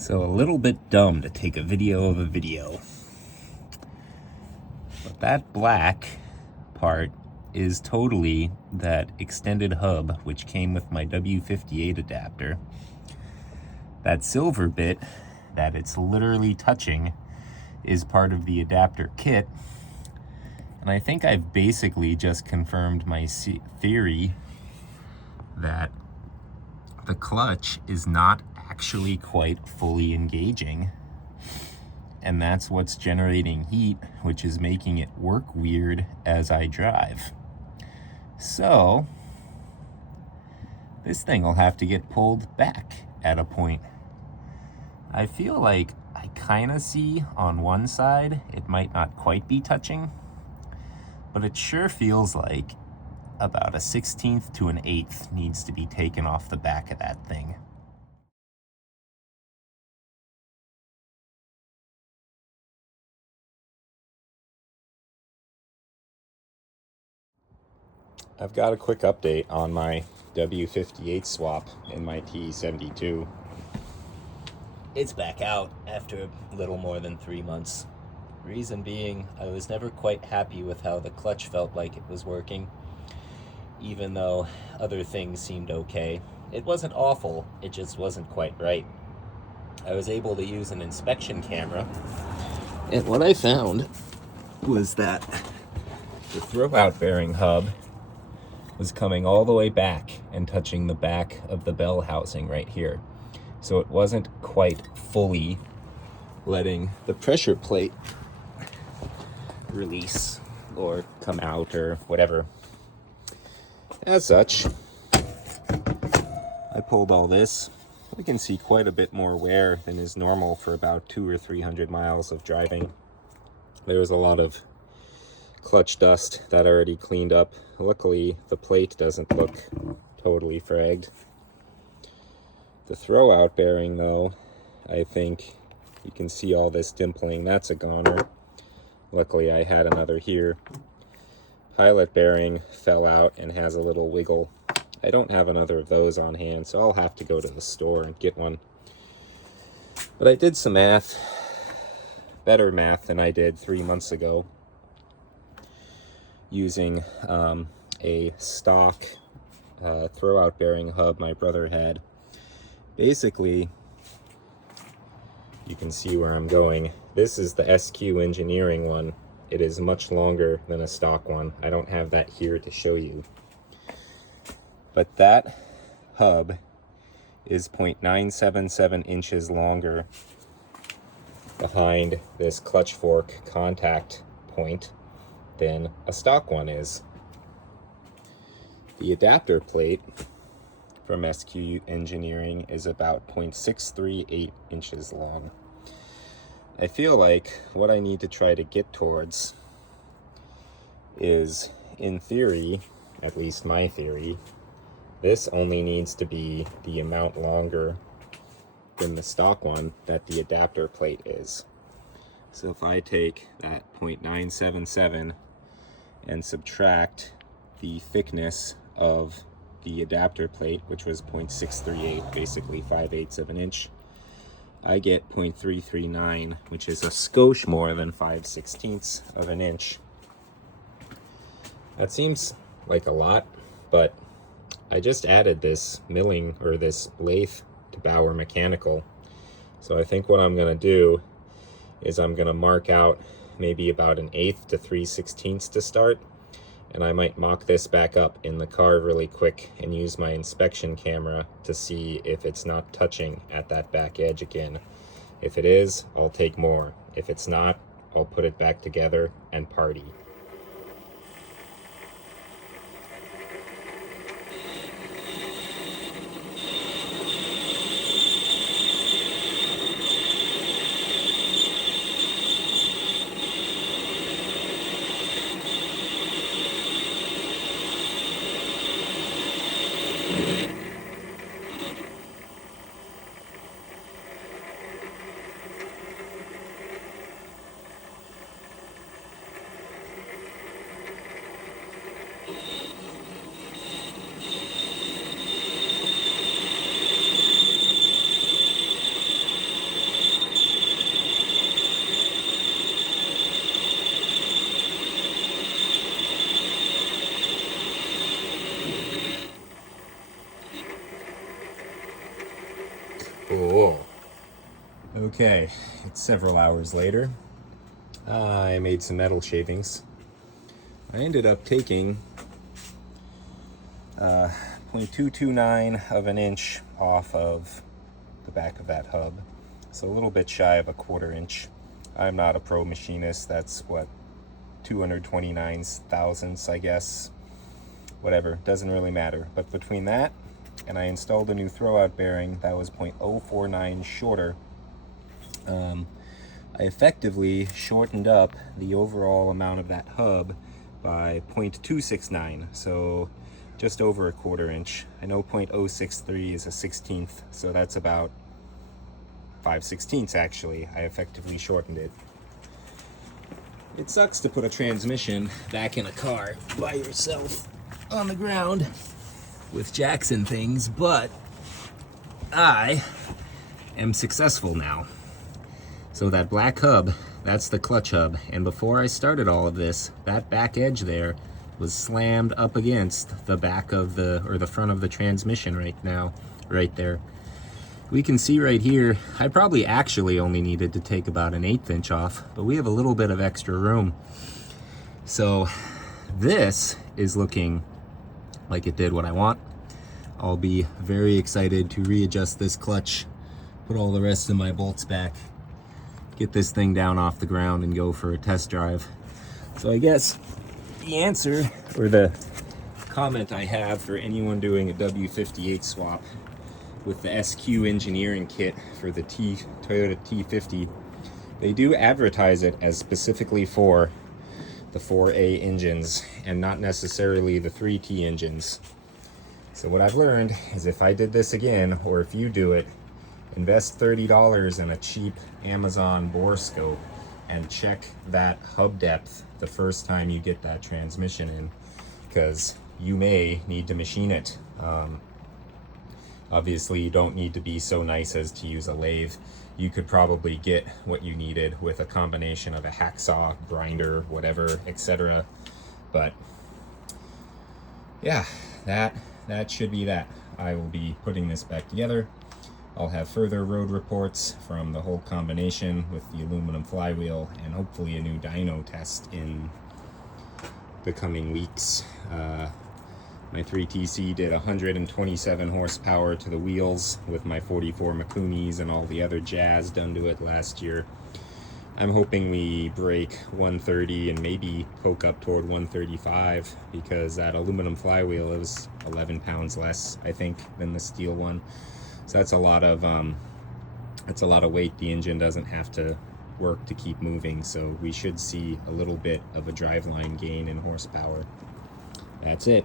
So a little bit dumb to take a video of a video. But that black part is totally that extended hub which came with my W58 adapter. That silver bit that it's literally touching is part of the adapter kit. And I think I've basically just confirmed my theory that the clutch is not actually quite fully engaging, and that's what's generating heat, which is making it work weird as I drive. So this thing will have to get pulled back at a point. I feel like I kind of see on one side it might not quite be touching, but it sure feels like about a 1/16 to an 1/8 needs to be taken off the back of that thing. I've got a quick update on my W58 swap in my TE72. It's back out after a little more than 3 months. Reason being, I was never quite happy with how the clutch felt like it was working, even though other things seemed okay. It wasn't awful, it just wasn't quite right. I was able to use an inspection camera, and what I found was that the throwout bearing hub was coming all the way back and touching the back of the bell housing right here. So it wasn't quite fully letting the pressure plate release or come out or whatever. As such, I pulled all this. We can see quite a bit more wear than is normal for about 200 or 300 miles of driving. There was a lot of clutch dust that I already cleaned up. Luckily, the plate doesn't look totally fragged. The throwout bearing, though, I think you can see all this dimpling. That's a goner. Luckily, I had another here. Pilot bearing fell out and has a little wiggle. I don't have another of those on hand, so I'll have to go to the store and get one. But I did some math, better math than I did 3 months ago, using a stock throwout bearing hub my brother had. Basically, you can see where I'm going. This is the SQ Engineering one. It is much longer than a stock one. I don't have that here to show you. But that hub is 0.977 inches longer behind this clutch fork contact point than a stock one is. The adapter plate from SQ Engineering is about 0.638 inches long. I feel like what I need to try to get towards is, in theory, at least my theory, this only needs to be the amount longer than the stock one that the adapter plate is. So if I take that 0.977 and subtract the thickness of the adapter plate, which was 0.638, basically 5/8 of an inch, I get 0.339, which is a skosh more than 5/16 of an inch. That seems like a lot, but I just added this milling, or this lathe, to Bauer Mechanical. So I think what I'm going to do is I'm going to mark out maybe about 1/8 to 3/16 to start, and I might mock this back up in the car really quick and use my inspection camera to see if it's not touching at that back edge again. If it is, I'll take more. If it's not, I'll put it back together and party. Oh. Okay, it's several hours later. I made some metal shavings. I ended up taking 0.229 of an inch off of the back of that hub. So a little bit shy of a 1/4 inch. I'm not a pro machinist. That's what, 229 thousandths, I guess. Whatever, doesn't really matter. But between that and I installed a new throwout bearing that was 0.049 shorter, I effectively shortened up the overall amount of that hub by 0.269, so just over a 1/4 inch. I know 0.063 is a 1/16, so that's about 5/16 actually. I effectively shortened it. It sucks to put a transmission back in a car by yourself on the ground with jacks and things, but I am successful now. So that black hub, that's the clutch hub, and before I started all of this, that back edge there was slammed up against the back of the, or the front of the transmission right there. We can see right here, I probably actually only needed to take about an 1/8 inch off, but we have a little bit of extra room. So this is looking like it did what I want. I'll be very excited to readjust this clutch, put all the rest of my bolts back, get this thing down off the ground and go for a test drive. So I guess the answer, or the comment I have for anyone doing a W58 swap with the SQ engineering kit for the Toyota T50, they do advertise it as specifically for the 4A engines and not necessarily the 3T engines. So what I've learned is if I did this again, or if you do it, invest $30 in a cheap Amazon bore scope and check that hub depth the first time you get that transmission in, because you may need to machine it. Obviously, you don't need to be so nice as to use a lathe. You could probably get what you needed with a combination of a hacksaw, grinder, whatever, etc. But yeah, that should be that. I will be putting this back together. I'll have further road reports from the whole combination with the aluminum flywheel and hopefully a new dyno test in the coming weeks. My 3TC did 127 horsepower to the wheels with my 44 Makunis and all the other jazz done to it last year. I'm hoping we break 130 and maybe poke up toward 135, because that aluminum flywheel is 11 pounds less, I think, than the steel one. So that's a lot of weight the engine doesn't have to work to keep moving. So we should see a little bit of a driveline gain in horsepower. That's it.